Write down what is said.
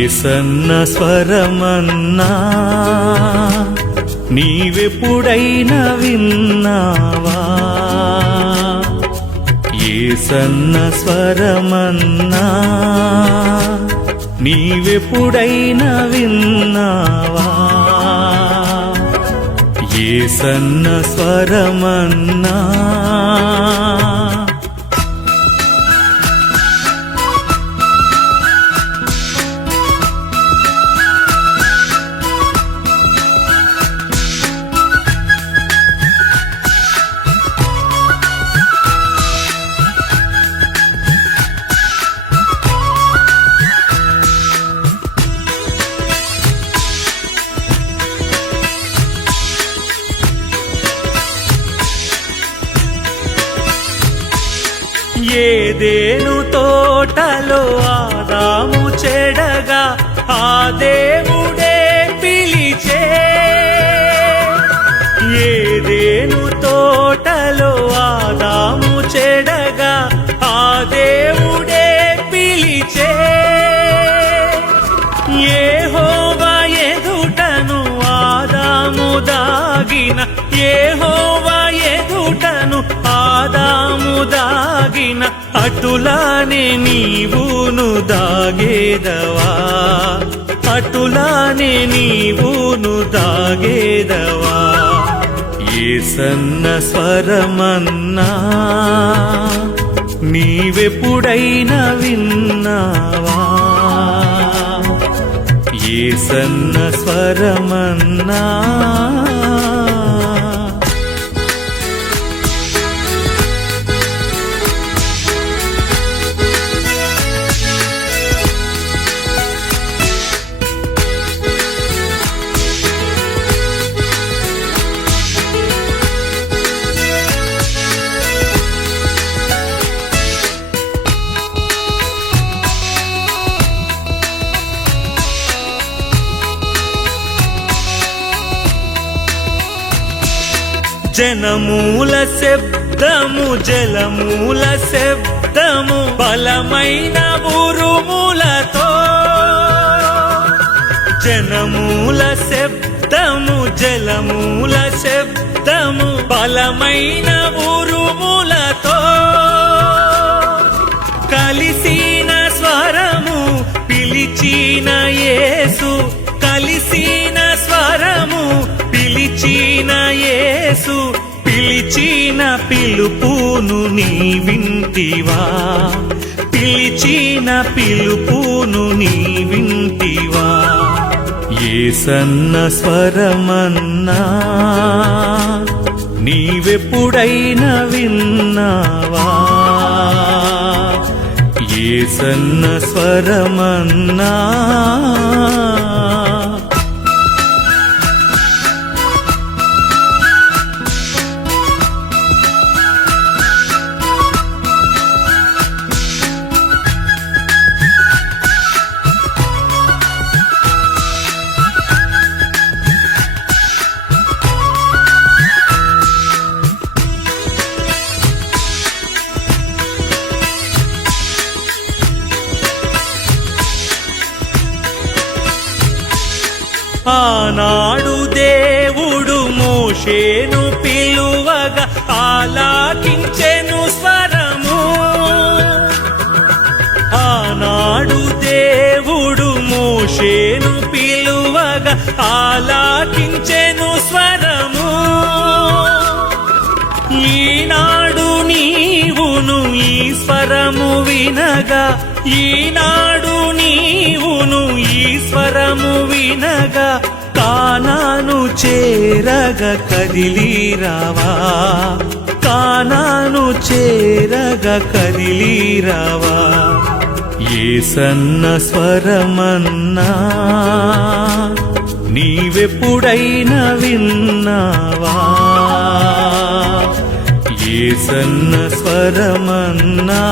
ఏసన్న స్వరమన్నా నీవెప్పుడైనా విన్నావా? ఏసన్న స్వరమన్నా నీవెప్పుడైనా విన్నావా? ఏసన్న స్వరమన్నా ఏదెను తోటలో ఆదాము చెడగా ఆ దేవుడే పిలిచే. ఏదెను తోటలో ఆదాము చెడగా ఆ దేవుడే పిలిచే. యెహోవా ఎదుటను ఆదాము దాగిన, యెహోవా ఎదుటను ఆదాము దాగిన, అటులానే నీవును దాగేదవా? అటులానే నీవును దాగేదవా? ఏసన్న స్వరమన్నా నీవెప్పుడైనా విన్నావా? ఏసన్న స్వరమన్నా జనమూల శబ్దము జలమూల శబ్దము బలమైన ఉరుములతో. జనమూల శబ్దము జలమూల శబ్దము బలమైన ఉరుములతో. కలిసిన స్వరము పిలిచిన యేసు, కలిసిన స్వరము పిలిచిన యేసు, పిలిచిన పిలుపును నీ వింటివా? పిలిచిన పిలుపును నీ వింటివా? ఏసన్న స్వరమన్నా నీవెప్పుడైనా విన్నావా? ఏసన్న స్వరమన్నా ఆనాడు దేవుడు మోషేను పిలువగా ఆలాకించెను స్వరము. ఆనాడు దేవుడు మోషేను పిలువగా ఆలాకించెను స్వరము. ఈనాడు నీవును ఈ స్వరము వినగా, ఈనాడు నీవును ఈ స్వరము వినగా, కానాను చేరగా కదిలిరావా? కానాను చేరగా కదిలిరావా? ఏసన్న స్వరమన్నా నీవెప్పుడైనా విన్నావా? ఏసన్న స్వరమన్నా